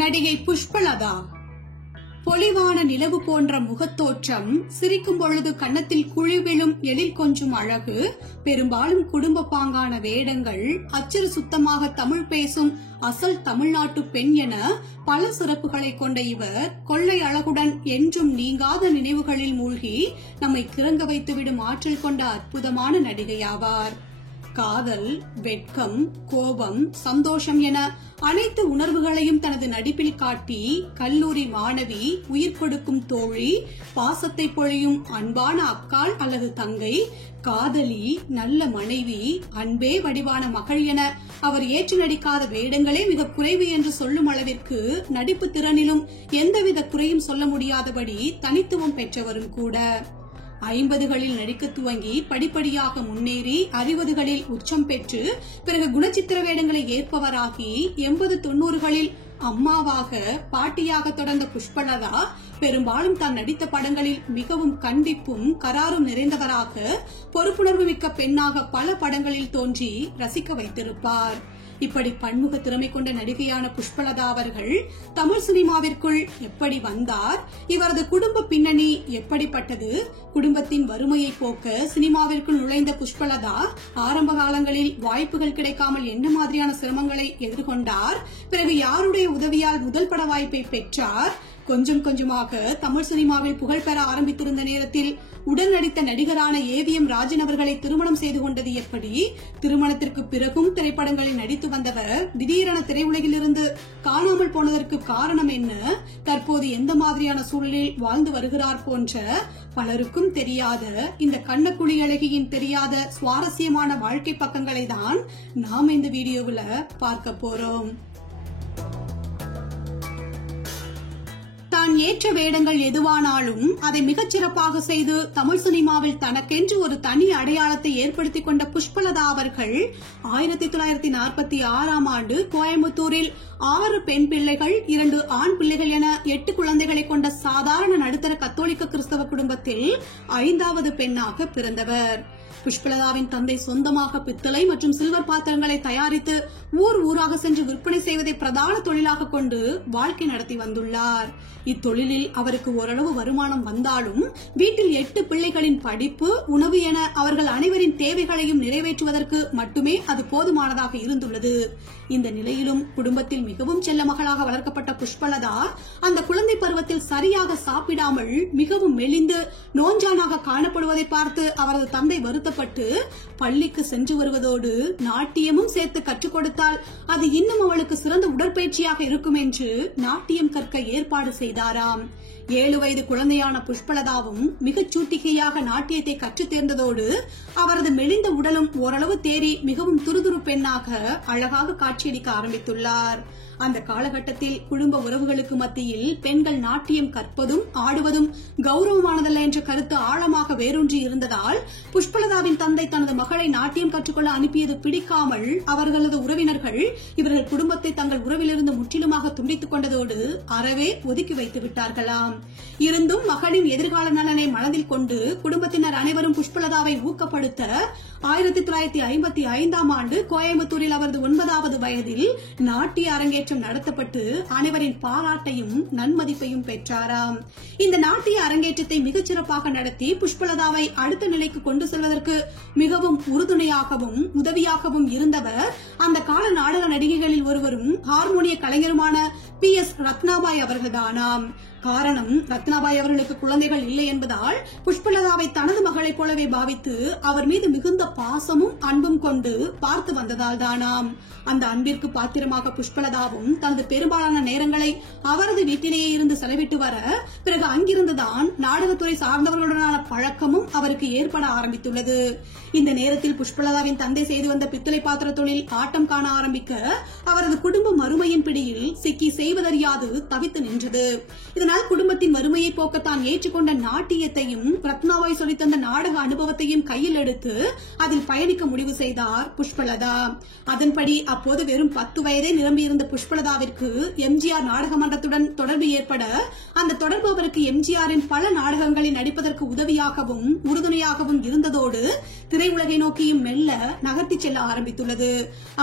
நடிகை புஷ்பலதா பொலிவான நிலவு போன்ற முகத்தோற்றம், சிரிக்கும் பொழுது கன்னத்தில் குழிவிழும் எழில் கொஞ்சும் அழகு, பெரும்பாலும் குடும்ப பாங்கான வேடங்கள், அச்சர சுத்தமாக தமிழ் பேசும் அசல் தமிழ்நாட்டு பெண் என பல சிறப்புகளை கொண்ட இவர் கொள்ளை அழகுடன் என்றும் நீங்காத நினைவுகளில் மூழ்கி நம்மை கிறங்க வைத்துவிடும் ஆற்றல் கொண்ட அற்புதமான நடிகையாவார். காதல், வெட்கம், கோபம், சந்தோஷம் என அனைத்து உணர்வுகளையும் தனது நடிப்பில் காட்டி கல்லூரி மாணவி, உயிர் கொடுக்கும் தோழி, பாசத்தை பொழியும் அன்பான அக்காள் அல்லது தங்கை, காதலி, நல்ல மனைவி, அன்பே வடிவான மகள் என அவர் ஏற்று நடிக்காத வேடங்களே மிக குறைவு என்று சொல்லும் அளவிற்கு நடிப்பு திறனிலும் எந்தவித குறையும் சொல்ல முடியாதபடி தனித்துவம் பெற்றவரும் கூட. 50களில் நடிக்க துவங்கி படிப்படியாக முன்னேறி 60களில் உச்சம் பெற்று பிறகு குணச்சித்திர வேடங்களை ஏற்பவராகி 80-90களில் அம்மாவாக, பாட்டியாக தொடர்ந்த புஷ்பலதா பெரும்பாலும் தான் நடித்த படங்களில் மிகவும் கண்டிப்பும் கராரும் நிறைந்தவராக, பொறுப்புணர்வு மிக்க பெண்ணாக பல படங்களில் தோன்றி ரசிக்க வைத்திருப்பார். இப்படி பன்முக திறமை கொண்ட நடிகையான புஷ்பலதா அவர்கள் தமிழ் சினிமாவிற்குள் எப்படி வந்தார், இவரது குடும்ப பின்னணி எப்படிப்பட்டது, குடும்பத்தின் வறுமையை போக்க சினிமாவிற்குள் நுழைந்த புஷ்பலதா ஆரம்ப காலங்களில் வாய்ப்புகள் கிடைக்காமல் என்ன மாதிரியான சிரமங்களை எதிர்கொண்டார், பிறகு யாருடைய உதவியால் முதல் பட வாய்ப்பை பெற்றார், கொஞ்சம் கொஞ்சமாக தமிழ் சினிமாவில் புகழ் பெற ஆரம்பித்திருந்த நேரத்தில் உடன் நடித்த நடிகரான ஏவிஎம் ராஜன் அவர்களை திருமணம் செய்து கொண்டது எப்படி, திருமணத்திற்கு பிறகும் திரைப்படங்களில் நடித்து வந்தவர் திடீரென திரையுலகிலிருந்து காணாமல் போனதற்கு காரணம் என்ன, தற்போது எந்த மாதிரியான சூழலில் வாழ்ந்து வருகிறார் போன்ற பலருக்கும் தெரியாத இந்த கண்ணக்குழி அழகியின் தெரியாத சுவாரஸ்யமான வாழ்க்கை பக்கங்களை தான் நாம் இந்த வீடியோவில் பார்க்க போறோம். தான் ஏற்ற வேடங்கள் எதுவானாலும் அதை மிகச் சிறப்பாக செய்து தமிழ் சினிமாவில் தனக்கென்று ஒரு தனி அடையாளத்தை ஏற்படுத்திக் கொண்ட புஷ்பலதா அவர்கள் 1946ஆம் ஆண்டு கோயம்புத்தூரில் 6 பெண் பிள்ளைகள், 2 ஆண் பிள்ளைகள் என 8 குழந்தைகளை கொண்ட சாதாரண நடுத்தர கத்தோலிக்க கிறிஸ்தவ குடும்பத்தில் 5வது பெண்ணாக பிறந்தவர். புஷ்பலதாவின் தந்தை சொந்தமாக பித்தளை மற்றும் சில்வர் பாத்திரங்களை தயாரித்து ஊர் ஊராக சென்று விற்பனை செய்வதை பிரதான தொழிலாக கொண்டு வாழ்க்கை நடத்தி வந்துள்ளார். இத்தொழிலில் அவருக்கு ஓரளவு வருமானம் வந்தாலும் வீட்டில் 8 பிள்ளைகளின் படிப்பு, உணவு என அவர்கள் அனைவரின் தேவைகளையும் நிறைவேற்றுவதற்கு மட்டுமே அது போதுமானதாக இருந்துள்ளது. இந்த நிலையிலும் குடும்பத்தில் மிகவும் செல்ல மகளாக வளர்க்கப்பட்ட புஷ்பலதா அந்த குழந்தை பருவத்தில் சரியாக சாப்பிடாமல் மிகவும் மெலிந்து நோஞ்சானாக காணப்படுவதை பார்த்து அவரது தந்தை வருத்தப்பட்டு பள்ளிக்கு சென்று வருவதோடு நாட்டியமும் சேர்த்து கற்றுக் கொடுத்தால் அது இன்னும் அவளுக்கு சிறந்த உடற்பயிற்சியாக இருக்கும் என்று நாட்டியம் கற்க ஏற்பாடு செய்தாராம். 7 வயது குழந்தையான புஷ்பலதாவும் மிகச் சூட்டிகையாக நாட்டியத்தை கற்றுத் தேர்ந்ததோடு அவரது மெலிந்த உடலும் ஓரளவு தேறி மிகவும் துருதுரு பெண்ணாக அழகாக காட்சியளிக்க ஆரம்பித்துள்ளார். அந்த காலகட்டத்தில் குடும்ப உறவுகளுக்கு மத்தியில் பெண்கள் நாட்டியம் கற்பதும் ஆடுவதும் கௌரவமானதல்ல என்ற கருத்து ஆழமாக வேரூன்றி இருந்ததால் புஷ்பலதாவின் தந்தை தனது மகளை நாட்டியம் கற்றுக்கொள்ள அனுப்பியது பிடிக்காமல் அவர்களது உறவினர்கள் இவர்கள் குடும்பத்தை தங்கள் உறவிலிருந்து முற்றிலுமாக துண்டித்துக் கொண்டதோடு அறவே ஒதுக்கி வைத்து விட்டார்களாம். இருந்தும் மகளின் எதிர்கால நலனை மனதில் கொண்டு குடும்பத்தினர் அனைவரும் புஷ்பலதாவை ஊக்கப்படுத்த 1955ஆம் ஆண்டு கோயம்புத்தூரில் அவரது 9வது வயதில் நாட்டிய அரங்கேற்றம் நடத்தப்பட்டு அனைவரின் பாராட்டையும் நன்மதிப்பையும் பெற்றாராம். இந்த நாட்டிய அரங்கேற்றத்தை மிகச் சிறப்பாக நடத்தி புஷ்பலதாவை அடுத்த நிலைக்கு கொண்டு செல்வதற்கு மிகவும் உறுதுணையாகவும் உதவியாகவும் இருந்தவர் அந்த கால நாடக நடிகைகளில் ஒருவரும் ஹார்மோனிய கலைஞருமான PS ரத்னாபாய் அவர்கள்தானாம். காரணம், ரத்னாபாய் அவர்களுக்கு குழந்தைகள் இல்லை என்பதால் புஷ்பலதாவை தனது மகளைப் போலவே பாவித்து அவர் மீது மிகுந்த பாசமும் அன்பும் கொண்டு பார்த்து வந்ததால் தானாம். அந்த அன்பிற்கு பாத்திரமாக புஷ்பலதாவும் தனது பெரும்பாலான நேரங்களை அவரது வீட்டிலேயே இருந்து செலவிட்டு வர பிறகு அங்கிருந்துதான் நாடகத்துறை சார்ந்தவர்களுடனான பழக்கமும் அவருக்கு ஏற்பட ஆரம்பித்துள்ளது. இந்த நேரத்தில் புஷ்பலதாவின் தந்தை செய்து வந்த பித்தளை பாத்திர தொழில் ஆட்டம் காண ஆரம்பிக்க அவரது குடும்ப மறுமையின் பிடியில் சிக்கி செய்வதறியாது தவித்து நின்றது. இதனால் ஆனால் குடும்பத்தின் வறுமையை போக்க தான் ஏற்றுக்கொண்ட நாட்டியத்தையும் ரத்னாபாய் சொல்லித்தந்த நாடக அனுபவத்தையும் கையில் எடுத்து அதில் பயணிக்க முடிவு செய்தார் புஷ்பலதா. அதன்படி அப்போது வெறும் 10 வயதே நிரம்பியிருந்த புஷ்பலதாவிற்கு எம்ஜிஆர் நாடக மன்றத்துடன் தொடர்பு ஏற்பட அந்த தொடர்பு அவருக்கு எம்ஜிஆரின் பல நாடகங்களில் நடிப்பதற்கு உதவியாகவும் உறுதுணையாகவும் இருந்ததோடு திரையுலகை நோக்கியும் மெல்ல நகர்த்தி செல்ல ஆரம்பித்துள்ளது.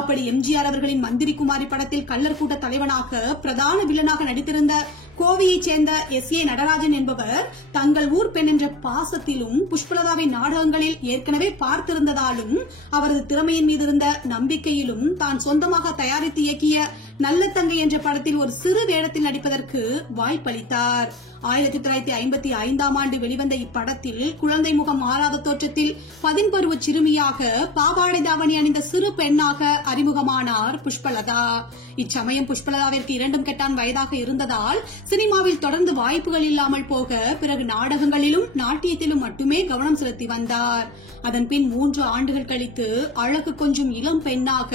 அப்படி எம்ஜிஆர் அவர்களின் மந்திரி குமாரி படத்தில் கள்ளர் கூட்ட தலைவனாக பிரதான வில்லனாக நடித்திருந்த கோவையைச் சேர்ந்த S.A. நடராஜன் என்பவர் தங்கள் ஊர் பெண் என்ற பாசத்திலும் புஷ்பலதாவின் நாடகங்களில் ஏற்கனவே பார்த்திருந்ததாலும் அவரது திறமையின் மீது இருந்த நம்பிக்கையிலும் தான் சொந்தமாக தயாரித்து இயக்கிய நல்ல தங்கை என்ற படத்தில் ஒரு சிறு வேடத்தில் நடிப்பதற்கு வாய்ப்பளித்தார். 1955ஆம் ஆண்டு வெளிவந்த இப்படத்தில் குழந்தை முகம் மாறாத தோற்றத்தில் 10 சிறுமியாக பாவாடை தாவணி அணிந்த சிறு பெண்ணாக அறிமுகமானார் புஷ்பலதா. இச்சமயம் புஷ்பலதாவிற்கு 2 கெட்டான் வயதாக இருந்ததால் சினிமாவில் தொடர்ந்து வாய்ப்புகள் இல்லாமல் போக பிறகு நாடகங்களிலும் நாட்டியத்திலும் மட்டுமே கவனம் செலுத்தி வந்தார். அதன்பின் 3 ஆண்டுகள் கழித்து அழகு கொஞ்சம் இளம் பெண்ணாக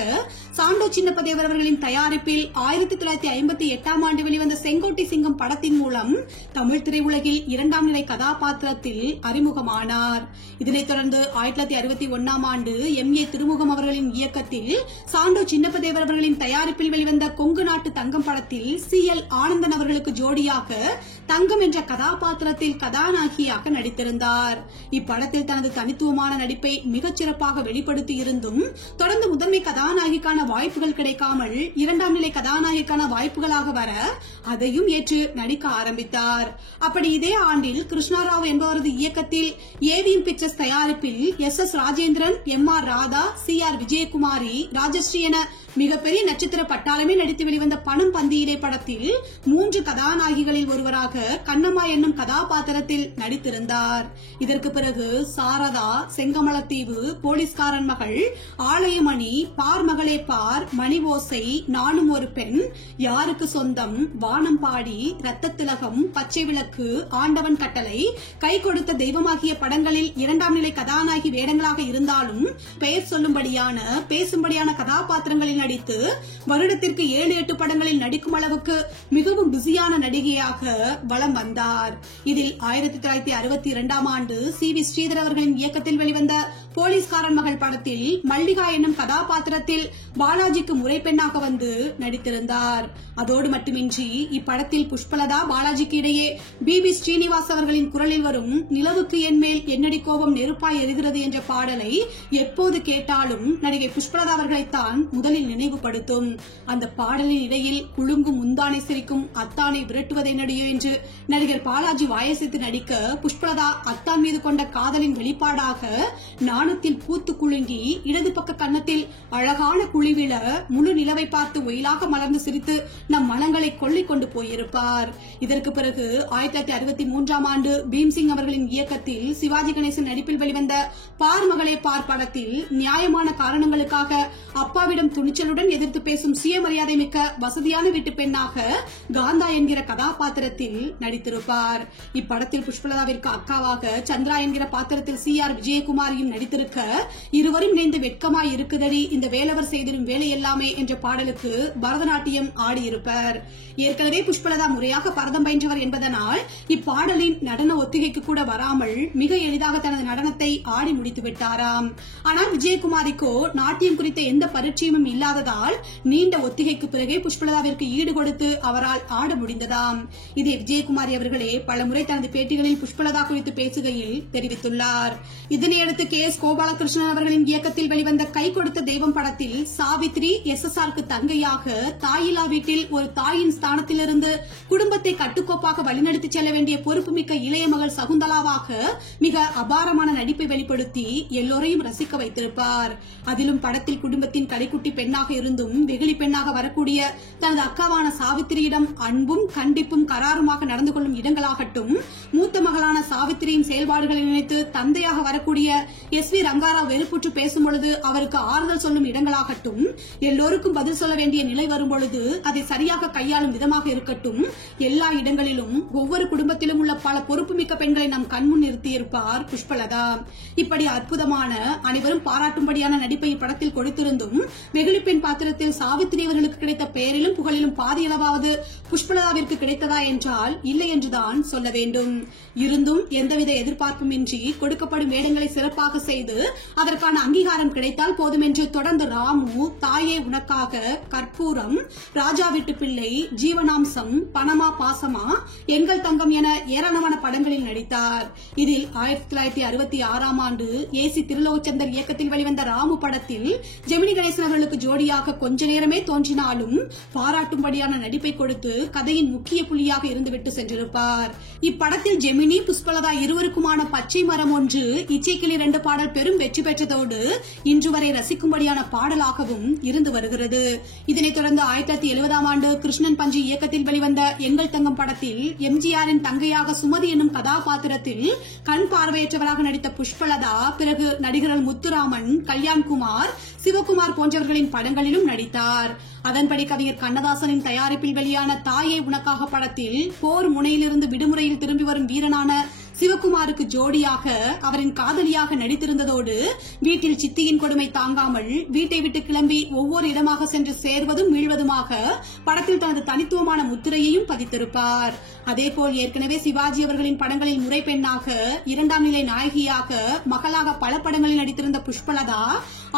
சாண்டோ சின்னப்பதேவர் அவர்களின் தயாரிப்பில் 1958ஆம் ஆண்டு வெளிவந்த செங்கோட்டை சிங்கம் படத்தின் மூலம் தமிழ் திரையுலகில் 2ஆம் நிலை கதாபாத்திரத்தில் அறிமுகமானார். இதனைத் தொடர்ந்து 1961ஆம் ஆண்டு M.A. திருமுகம் அவர்களின் இயக்கத்தில் சாண்டோ சின்னப்பதேவர் அவர்களின் தயாரிப்பில் வெளிவந்த கொங்கு நாட்டு தங்கம் படத்தில் C.L. ஆனந்தன் அவர்களுக்கு ஜோடியாக தங்கம் என்ற கதாபாத்திரத்தில் கதாநாயகியாக நடித்திருந்தார். இப்படத்தில் தனது தனித்துவமான நடிப்பை மிகச் சிறப்பாக வெளிப்படுத்தி இருந்தும் தொடர்ந்து முதன்மை கதாநாயகிக்கான வாய்ப்புகள் கிடைக்காமல் 2ஆம் நிலை கதாநாயகிக்கான வாய்ப்புகளாக வர அதையும் ஏற்று நடிக்க ஆரம்பித்தார். அப்படி இதே ஆண்டில் கிருஷ்ணராவ் என்பவரது இயக்கத்தில் ஏவிஎம் பிக்சர்ஸ் தயாரிப்பில் S.S. Rajendran, M.R. Radha, C.R. Vijayakumari, Rajashree என மிகப்பெரிய நட்சத்திர பட்டாளமே நடித்து வெளிவந்த பணம் பந்தியிலே படத்தில் 3 கதாநாயகிகளில் ஒருவராக கண்ணம்மா என்னும் கதாபாத்திரத்தில் நடித்திருந்தார். இதற்கு பிறகு சாரதா, செங்கமலத்தீவு, போலீஸ்காரன் மகள், ஆலயமணி, பார் மகளே பார், மணி ஓசை, நானும் ஒரு பெண், யாருக்கு சொந்தம், வானம் பாடி, ரத்த திலகம், பச்சை விளக்கு, ஆண்டவன் கட்டளை, கை கொடுத்த தெய்வமாகிய படங்களில் 2ஆம் நிலை கதாநாயகி வேடங்களாக இருந்தாலும் பெயர் சொல்லும்படியான பேசும்படியான கதாபாத்திரங்களில் நடித்து வருடத்திற்கு 7-8 படங்களில் நடிக்கும் அளவுக்கு மிகவும் பிஸியான நடிகையாக வலம் வந்தார். இதில் 1962ஆம் ஆண்டு C.V. ஸ்ரீதர் அவர்களின் இயக்கத்தில் வெளிவந்த போலீஸ்காரன் மகள் படத்தில் மல்லிகா என்னும் கதாபாத்திரத்தில் பாலாஜிக்கு முறைப்பெண்ணாக வந்து நடித்திருந்தார். அதோடு மட்டுமின்றி இப்படத்தில் புஷ்பலதா பாலாஜிக்கு இடையே B.B. ஸ்ரீனிவாஸ் அவர்களின் குரலில் வரும் நிலவுக்கு என் மேல் என்னடி கோபம் நெருப்பாய் எரிகிறது என்ற பாடலை எப்போது கேட்டாலும் நடிகை புஷ்பலதா அவர்களைத்தான் முதலில் நினைவுபடுத்தும். அந்த பாடலின் இடையில் குலுங்கும் முந்தானை சிரிக்கும் அத்தானை விரட்டுவதை நடிகை என்று நடிகர் பாலாஜி வாயசித்து நடிக்க புஷ்பலதா அத்தான் மீது கொண்ட காதலின் வெளிப்பாடாக நாணத்தில் பூத்து குலுங்கி இடது பக்க கன்னத்தில் அழகான குழிவில முழு நிலவை பார்த்து ஒயிலாக மலர்ந்து சிரித்து நம் மனங்களை கொள்ளிக் கொண்டு போயிருப்பார். இதற்கு பிறகு 1963ஆம் ஆண்டு பீம்சிங் அவர்களின் இயக்கத்தில் சிவாஜி கணேசன் நடிப்பில் வெளிவந்த பார் மகளே பார் படத்தில் நியாயமான காரணங்களுக்காக அப்பாவிடம் துணிச்சலுடன் எதிர்த்து பேசும் சுயமரியாதை மிக்க வசதியான வீட்டு பெண்ணாக காந்தா என்கிற கதாபாத்திரத்தில் நடித்திருப்பார். இப்படத்தில் புஷ்பலதாவிற்கு அக்காவாக சந்திரா என்கிற பாத்திரத்தில் C.R. விஜயகுமாரியும் நடித்திருக்க இருவரும் இணைந்து வெட்கமாய் இருக்குதடி இந்த வேலவர் செய்திடும் வேலை எல்லாமே என்ற பாடலுக்கு பரதநாட்டியம் ஆடியிருப்பார். ஏற்கனவே புஷ்பலதா முறையாக பரதம் பயின்றவர் என்பதனால் இப்பாடலின் நடன ஒத்திகைக்கு கூட வராமல் மிக எளிதாக தனது நடனத்தை ஆடி முடித்து விட்டாராம். ஆனால் விஜயகுமாரிக்கோ நாட்டியம் குறித்த எந்த பரிச்சயமும் இல்லாததால் நீண்ட ஒத்திகைக்கு பிறகே புஷ்பலதாவிற்கு ஈடு கொடுத்து அவரால் ஆட முடிந்ததாம். இதை விஜயகுமாரி அவர்களே பலமுறை தனது பேட்டிகளில் புஷ்பலதா குறித்து பேசுகையில் தெரிவித்துள்ளார். இதனையடுத்து K.S. கோபாலகிருஷ்ணன் அவர்களின் இயக்கத்தில் வெளிவந்த கை கொடுத்த தெய்வம் படத்தில் சாவித்ரி SSRக்கு தங்கையாக தாயில்லா வீட்டில் ஒரு தாயின் ஸ்தானத்திலிருந்து குடும்பத்தை கட்டுக்கோப்பாக வழிநடத்தி செல்ல வேண்டிய பொறுப்புமிக்க இளைய மகள் சகுந்தலாவாக மிக அபாரமான நடிப்பை வெளிப்படுத்தி எல்லோரையும் ரசிக்க வைத்திருப்பார். அதிலும் படத்தில் குடும்பத்தின் கடைக்குட்டி பெண்ணாக இருந்தும் வெகுளி பெண்ணாக வரக்கூடிய தனது அக்காவான சாவித்திரியிடம் அன்பும் கண்டிப்பும் கராருமாக நடந்து கொள்ளும் இடங்களாகட்டும், மூத்த மகள் மருமகளான சாவித்திரியின் செயல்பாடுகளை நினைத்து தந்தையாக வரக்கூடிய SV ரங்காராவ் வெறுப்புற்று பேசும் பொழுது அவருக்கு ஆறுதல் சொல்லும் இடங்களாகட்டும், எல்லோருக்கும் பதில் சொல்ல வேண்டிய நிலை வரும்பொழுது அதை சரியாக கையாளும் விதமாக இருக்கட்டும், எல்லா இடங்களிலும் ஒவ்வொரு குடும்பத்திலும் உள்ள பல பொறுப்புமிக்க பெண்களை நம் கண்முன் நிறுத்தியிருப்பார் புஷ்பலதா. இப்படி அற்புதமான அனைவரும் பாராட்டும்படியான நடிப்பை இப்படத்தில் கொடுத்திருந்தும் வெகுளி பெண் பாத்திரத்தில் சாவித்திரி அவர்களுக்கு கிடைத்த பெயரிலும் புகழிலும் பாதியளவாவது புஷ்பலதாவிற்கு கிடைத்ததா என்றால் இல்லை என்றுதான் சொல்ல வேண்டும். இருந்தும் எந்தவித எதிர்பார்ப்புமின்றி கொடுக்கப்படும் வேடங்களை சிறப்பாக செய்து அதற்கான அங்கீகாரம் கிடைத்தால் போதும் என்று தொடர்ந்து ராமு, தாயே உனக்காக, கற்பூரம், ராஜா வீட்டு பிள்ளை, ஜீவனாம்சம், பணமா பாசமா, எங்கள் தங்கம் என ஏராளமான படங்களில் நடித்தார். இதில் 1966ஆம் ஆண்டு AC திருலோகச்சந்தர் இயக்கத்தில் வெளிவந்த ராமு படத்தில் ஜெமினி கணேசன் அவர்களுக்கு ஜோடியாக கொஞ்ச நேரமே தோன்றினாலும் பாராட்டும்படியான நடிப்பை கொடுத்து கதையின் முக்கிய புள்ளியாக இருந்துவிட்டு சென்றிருப்பார். இப்படத்தில் ஜெமினி, புஷ்பலதா இருவருக்குமான பச்சை மரம் ஒன்று, இச்சைக்கிளி 2 பாடல் பெரும் வெற்றி பெற்றதோடு இன்று வரை ரசிக்கும்படியான பாடலாகவும் இருந்து வருகிறது. இதனைத் தொடர்ந்து 1970ஆம் ஆண்டு கிருஷ்ணன் பஞ்சு இயக்கத்தில் வெளிவந்த எங்கள் தங்கம் படத்தில் MGRின் தங்கையாக சுமதி என்னும் கதாபாத்திரத்தில் கண் பார்வையற்றவராக நடித்த புஷ்பலதா பிறகு நடிகர்கள் முத்துராமன், கல்யாண்குமார், சிவகுமார் போன்றவர்களின் படங்களிலும் நடித்தார். அதன்படி கவிஞர் கண்ணதாசனின் தயாரிப்பில் வெளியான தாயே உனக்காக படத்தில் போர் முனையிலிருந்து விடுமுறையில் திரும்பி வரும் வீரனான சிவகுமாருக்கு ஜோடியாக அவரின் காதலியாக நடித்திருந்ததோடு வீட்டில் சித்தியின் கொடுமை தாங்காமல் வீட்டை விட்டு கிளம்பி ஒவ்வொரு இடமாக சென்று சேர்வதும் மீழ்வதுமாக படத்தில் தனது தனித்துவமான முத்திரையையும் பதித்திருப்பார். அதேபோல் ஏற்கனவே சிவாஜி அவர்களின் படங்களில் முறை பெண்ணாக, 2ஆம் நிலை நாயகியாக, மகளாக பல படங்களில் நடித்திருந்த புஷ்பலதா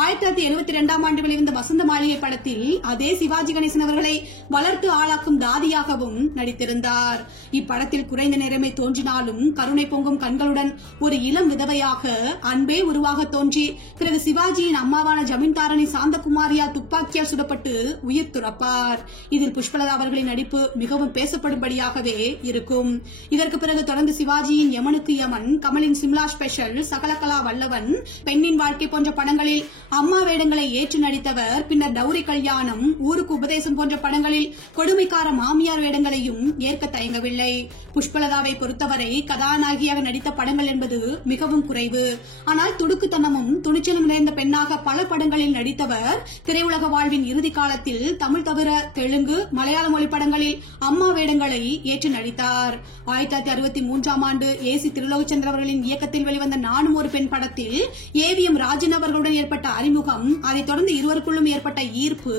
1972ஆம் ஆண்டு வெளிவந்த வசந்த மாளிகை படத்தில் அதே சிவாஜி கணேசன் அவர்களை வளர்த்து ஆளாக்கும் தாதியாகவும் நடித்திருந்தார். இப்படத்தில் குறைந்த நேரமே தோன்றினாலும் கருணை பொங்கும் கண்களுடன் ஒரு இளம் விதவையாக அன்பே உருவாக தோன்றி பிறகு சிவாஜியின் அம்மாவான ஜமீன்தாரணி சாந்தகுமாரியால் துப்பாக்கியால் சுடப்பட்டு உயிர் துறப்பார். இதில் புஷ்பலதா அவர்களின் நடிப்பு மிகவும் பேசப்படும்படியாகவே இருக்கும். இதற்கு பிறகு தொடர்ந்து சிவாஜியின் யமனுக்கு யமன், கமலின் சிம்லா ஸ்பெஷல், சகலகலா வல்லவன், பெண்ணின் வாழ்க்கை போன்ற படங்களில் அம்மா வேடங்களை ஏற்று நடித்தவர். பின்னர் டௌரி கல்யாணம், ஊருக்கு உபதேசம் போன்ற படங்களில் கொடுமைக்கார மாமியார் வேடங்களையும் ஏற்க தயங்கவில்லை. புஷ்பலதாவை பொறுத்தவரை கதாநாயகியாக நடித்த படங்கள் என்பது மிகவும் குறைவு. ஆனால் துடுக்குத்தனமும் துணிச்சலும் நிறைந்த பெண்ணாக பல படங்களில் நடித்தவர். திரையுலக வாழ்வின் இறுதி காலத்தில் தமிழ் தவிர தெலுங்கு, மலையாள மொழி படங்களில் அம்மா வேடங்களை ஏற்று நடித்தார். 1963ஆம் ஆண்டு AC திருலோகச்சந்தர் அவர்களின் இயக்கத்தில் வெளிவந்த நானும் ஒரு பெண் படத்தில் AVM ராஜன் அவர்களுடன் ஏற்பட்ட அறிமுகம், அதைத் தொடர்ந்து இருவருக்குள்ளும் ஏற்பட்ட ஈர்ப்பு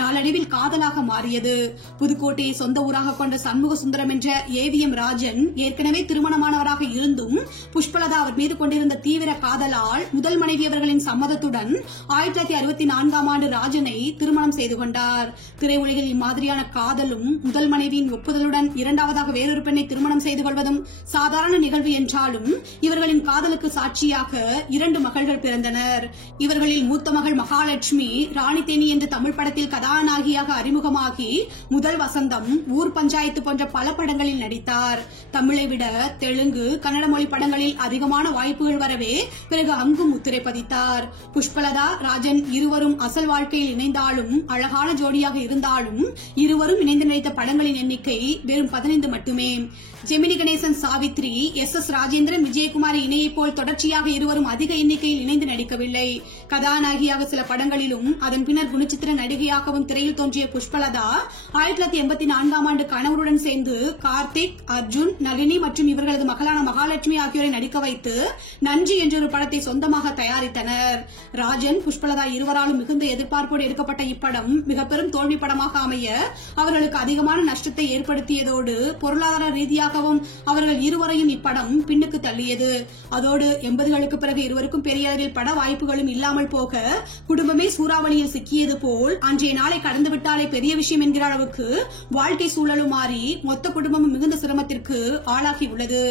நாளடைவில் காதலாக மாறியது. புதுக்கோட்டையை சொந்த ஊராக கொண்ட சண்முக சுந்தரம் என்ற AVM ராஜன் ஏற்கனவே திருமணமானவராக இருந்தும் புஷ்பலதா அவர் மீது கொண்டிருந்த தீவிர காதலால் முதல் மனைவி அவர்களின் சம்மதத்துடன் 1964ஆம் ஆண்டு ராஜனை திருமணம் செய்து கொண்டார். திரையுலகில் இம்மாதிரியான காதலும் முதல் மனைவியின் ஒப்புதலுடன் இரண்டாவதாக வேறொரு பெண்ணை திருமணம் செய்து கொள்வதும் சாதாரண நிகழ்வு என்றாலும் இவர்களின் காதலுக்கு சாட்சியாக 2 மகள்கள் பிறந்தனர். இவர்களில் மூத்த மகள் மகாலட்சுமி ராணிதேனி என்ற தமிழ் படத்தில் கதாநாயகியாக அறிமுகமாகி முதல் வசந்தம், ஊர் பஞ்சாயத்து போன்ற பல படங்களில் நடித்தார். தமிழை விட தெலுங்கு, கன்னட மொழி படங்களில் அதிகமான வாய்ப்புகள் வரவே பிறகு அங்கும் முத்திரை பதித்தார். புஷ்பலதா, ராஜன் இருவரும் அசல் வாழ்க்கையில் இணைந்தாலும் அழகான ஜோடியாக இருந்தாலும் இருவரும் இணைந்து நடித்த படங்களின் எண்ணிக்கை வெறும் 15 மட்டுமே. ஜெமினி கணேசன் சாவித்ரி, SS ராஜேந்திரன், விஜயகுமாரி இணையை போல் தொடர்ச்சியாக இருவரும் அதிக எண்ணிக்கையில் இணைந்து நடிக்கவில்லை. கதாநாயகியாக சில படங்களிலும் அதன் பின்னர் குணச்சித்திர நடிகையாகவும் திரையில் தோன்றிய புஷ்பலதா 1984ஆம் ஆண்டு கணவருடன் சேர்ந்து கார்த்திக், அர்ஜுன், நளினி மற்றும் இவர்களது மகளான மகாலட்சுமி ஆகியோரை நடிக்க வைத்து நன்றி என்றொரு படத்தை சொந்தமாக தயாரித்தனர். ராஜன், புஷ்பலதா இருவராலும் மிகுந்த எதிர்பார்ப்போடு எடுக்கப்பட்ட இப்படம் மிக பெரும் தோல்வி படமாக அமைய அவர்களுக்கு அதிகமான நஷ்டத்தை ஏற்படுத்தியதோடு பொருளாதார ரீதியாகவும் அவர்கள் இருவரையும் இப்படம் பின்னுக்கு தள்ளியது. அதோடு 80களுக்கு பிறகு இருவருக்கும் பெரிய அளவில் பட வாய்ப்புகளும் இல்லாமல் போக குடும்பமே சூறாவளியில் சிக்கியது போல் அன்றைய நாளை கடந்துவிட்டாலே பெரிய விஷயம் என்கிற அளவுக்கு வாழ்க்கை சூழலும் மாறி மொத்த குடும்பமும் மிகுந்த சிரமத்திற்கு ஆளாகி உள்ளது.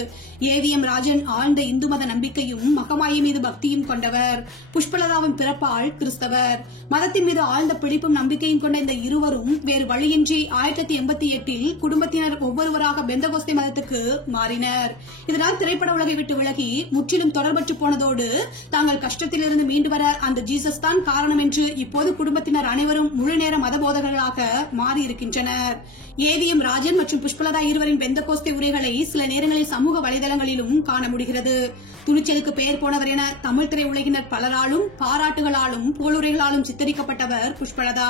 AVM ராஜன் ஆழ்ந்த இந்து மத நம்பிக்கையும் மகமாயி மீது பக்தியும் கொண்டவர். புஷ்பலதாவின் பிறப்பால் கிறிஸ்தவர். மதத்தின் மீது ஆழ்ந்த பிடிப்பும் நம்பிக்கையும் கொண்ட இந்த இருவரும் வேறு வழியின்றி 1988இல் குடும்பத்தினர் ஒவ்வொருவராக போன்றவராக பெந்தகோஸ்தே மதத்துக்கு மாறினர். இதனால் திரைப்பட உலகை விட்டு விலகி முற்றிலும் தொடர்பற்று போனதோடு தாங்கள் கஷ்டத்திலிருந்து மீண்டு வர அந்த ஜீசஸ் தான் காரணம் என்று இப்போது குடும்பத்தினர் அனைவரும் முழுநேர மத போதகர்களாக மாறியிருக்கின்றனர். ஏவிஎம் ராஜன் மற்றும் புஷ்பலதா இருவரின் பெந்தகோஸ்தே உரைகளை சில நேரங்களில் சமூக வலைதளங்களிலும் காண முடிகிறது. துணிச்சலுக்கு பெயர் போனவர் என தமிழ் திரை உலகினர் பலராலும் பாராட்டுகளாலும் போலுரைகளாலும் சித்தரிக்கப்பட்டவர் புஷ்பலதா.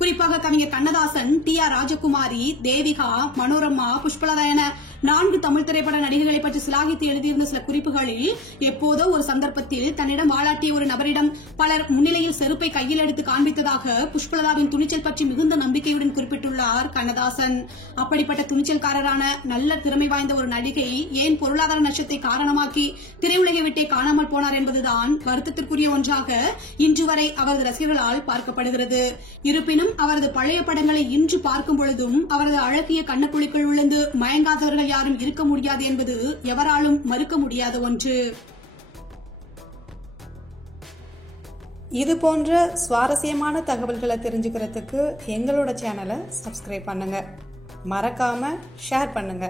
குறிப்பாக கவிஞர் கண்ணதாசன், டி.ஆர். ராஜகுமாரி, தேவிகா, மனோரமா, புஷ்பலதா என 4 தமிழ் திரைப்பட நடிகர்களை பற்றி சிலாகித்து எழுதியிருந்த சில குறிப்புகளில் எப்போதோ ஒரு சந்தர்ப்பத்தில் தன்னிடம் வாளாட்டிய ஒரு நபரிடம் பலர் முன்னிலையில் செருப்பை கையில் எடுத்து காண்பித்ததாக புஷ்பலதாவின் துணிச்சல் பற்றி மிகுந்த நம்பிக்கையுடன் குறிப்பிட்டுள்ளார் கண்ணதாசன். அப்படிப்பட்ட துணிச்சல்காரரான நல்ல திறமை வாய்ந்த ஒரு நடிகை ஏன் பொருளாதார நஷ்டத்தை காரணமாக்கி திரையுலகை விட்டே காணாமல் போனார் என்பதுதான் வருத்தத்திற்குரிய ஒன்றாக இன்று வரை அவரது ரசிகர்களால் பார்க்கப்படுகிறது. இருப்பினும் அவரது பழைய படங்களை இன்று பார்க்கும் பொழுதும் அவரது அழகிய கண்ணக்குழிக்குள் விழுந்து மயங்காதவர்கள் யாரும் இருக்க முடியாது என்பது எவராலும் மறுக்க முடியாத ஒன்று. இது போன்ற சுவாரஸ்யமான தகவல்களை தெரிஞ்சுக்கிறதுக்கு எங்களோட சேனலை சப்ஸ்கிரைப் பண்ணுங்க. மறக்காம ஷேர் பண்ணுங்க.